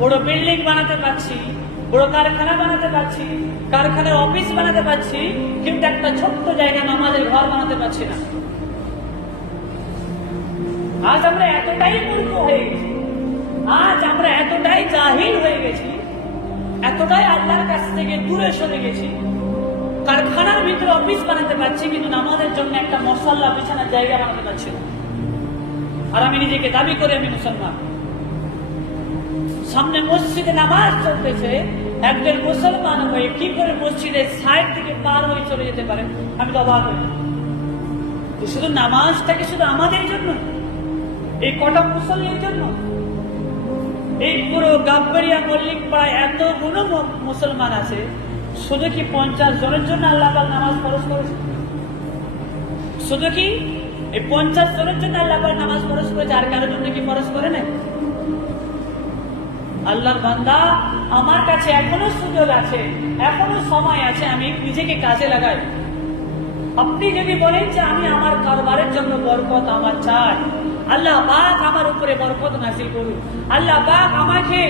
বড় বিল্ডিং বানাতে পারছি, বড় কারখানা বানাতে পারছি, কারখানার অফিস বানাতে পারছি, কিন্তু একটা ছোট্ট জায়গা নামাজের ঘর বানাতে পারছি না। আজ আমরা এতটাই মূর্খ হয়ে গেছি, আজ আমরা এতটাই জাহিল হয়ে গেছি, এতটাই আল্লাহর কাছ থেকে দূরে সরে গেছি। কারখানার ভিতরে অফিস বানাতে পারছি, কিন্তু নামাজের জন্য একটা মশাল্লা বিছানার জায়গা বানাতে পারছি না। আর আমি নিজেকে দাবি করি আমি মুসলমান। সামনে মসজিদে নামাজ চলতেছে, একজন মুসলমান হয়ে কি করে মসজিদের সাইড থেকে পার হয়ে চলে যেতে পারে? আমি তো অবাক হই। শুধু নামাজটাকে শুধু আমাদের জন্য, এই কটা মুসল্লির জন্য? এই পুরো গাব্বারিয়া মল্লিক পাড়ায় এতগুলো মুসলমান আছে, শুধু কি 50 জনের জন্য আল্লাহ পাক নামাজ ফরজ করেছে? শুধু কি এই 50 জনের জন্য আল্লাহ পাক নামাজ ফরজ করেছে, আর কারোর জন্য কি ফরজ করে নাই? আল্লাহর বান্দা, আমার কাছে এখনো সুযোগ আছে, এখনো সময় আছে, আমি নিজেকে কাজে লাগাই। আপনি যদি বলেন যে আমি আমার কারবারের জন্য বরকত আমার চাই, আল্লাহ পাক আমার উপরে বরকত নাযিল করুন, আল্লাহ পাক আমাকে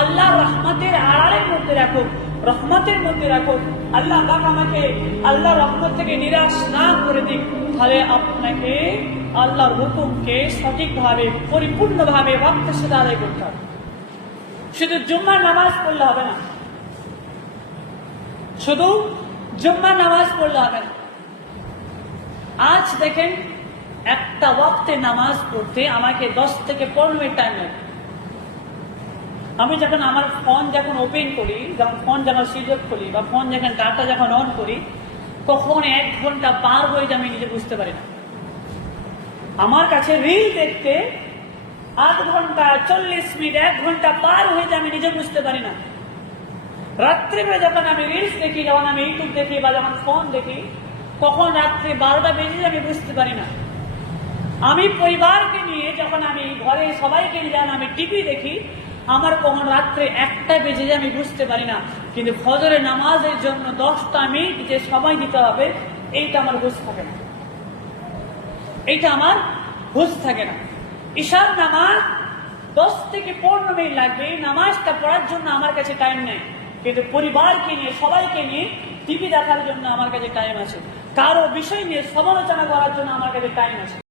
আল্লাহর রহমতের আড়ালের মধ্যে রাখুন, রহমতের মধ্যে রাখুন, আল্লাহ পাক আমাকে আল্লাহর রহমত থেকে নিরাশ না করে দিক, তাহলে আপনাকে আল্লাহর হুকুমকে সঠিকভাবে পরিপূর্ণভাবে ওয়াক্তের সাথে আদায় করতে হবে। শুধু জুম্মার নামাজ পড়লে হবে না, শুধু জুম্মার নামাজ পড়লে হবে না। আজ দেখেন, একটা ওয়াক্তে নামাজ পড়তে আমাকে 10 থেকে 15 মিনিট টাইম লাগে। আমি যখন আমার ফোন যখন ওপেন করি, যখন ফোন যখন সুইচ অফ করি, বা ফোন যখন ডাটা যখন অন করি, কখন 1 ঘন্টা পার হয়ে যায় আমি নিজে বুঝতে পারি না। আমার কাছে রিল দেখতে 8 ঘন্টা 40 মিনিট 1 ঘন্টা পার হয়ে যায় আমি নিজে বুঝতে পারি না। রাত্রিবেলা যখন আমি রিলস দেখি, যখন আমি ইউটিউব দেখি বা যখন ফোন দেখি, কখন রাত্রে 12টা বেজে যায় আমি বুঝতে পারি না। আমি পরিবারকে নিয়ে যখন আমি ঘরে সবাইকে নিয়ে যখন আমি টিভি দেখি, আমার কখন রাত্রে 1টা বেজে যায় আমি বুঝতে পারি না। কিন্তু ফজরের নামাজের জন্য 10টা মিনিট যে সময় দিতে হবে, এইটা আমার হুঁশ থাকে না, এইটা আমার হুঁশ থাকে না। ঈশার নামাজ 10 থেকে 15 মিনিট লাগবে, এই নামাজটা পড়ার জন্য আমার কাছে টাইম নেই। কিন্তু পরিবারকে নিয়ে সবাইকে নিয়ে টিভি দেখার জন্য আমার কাছে টাইম আছে, কারো বিষয় নিয়ে সমালোচনা করার জন্য আমার কাছে টাইম আছে।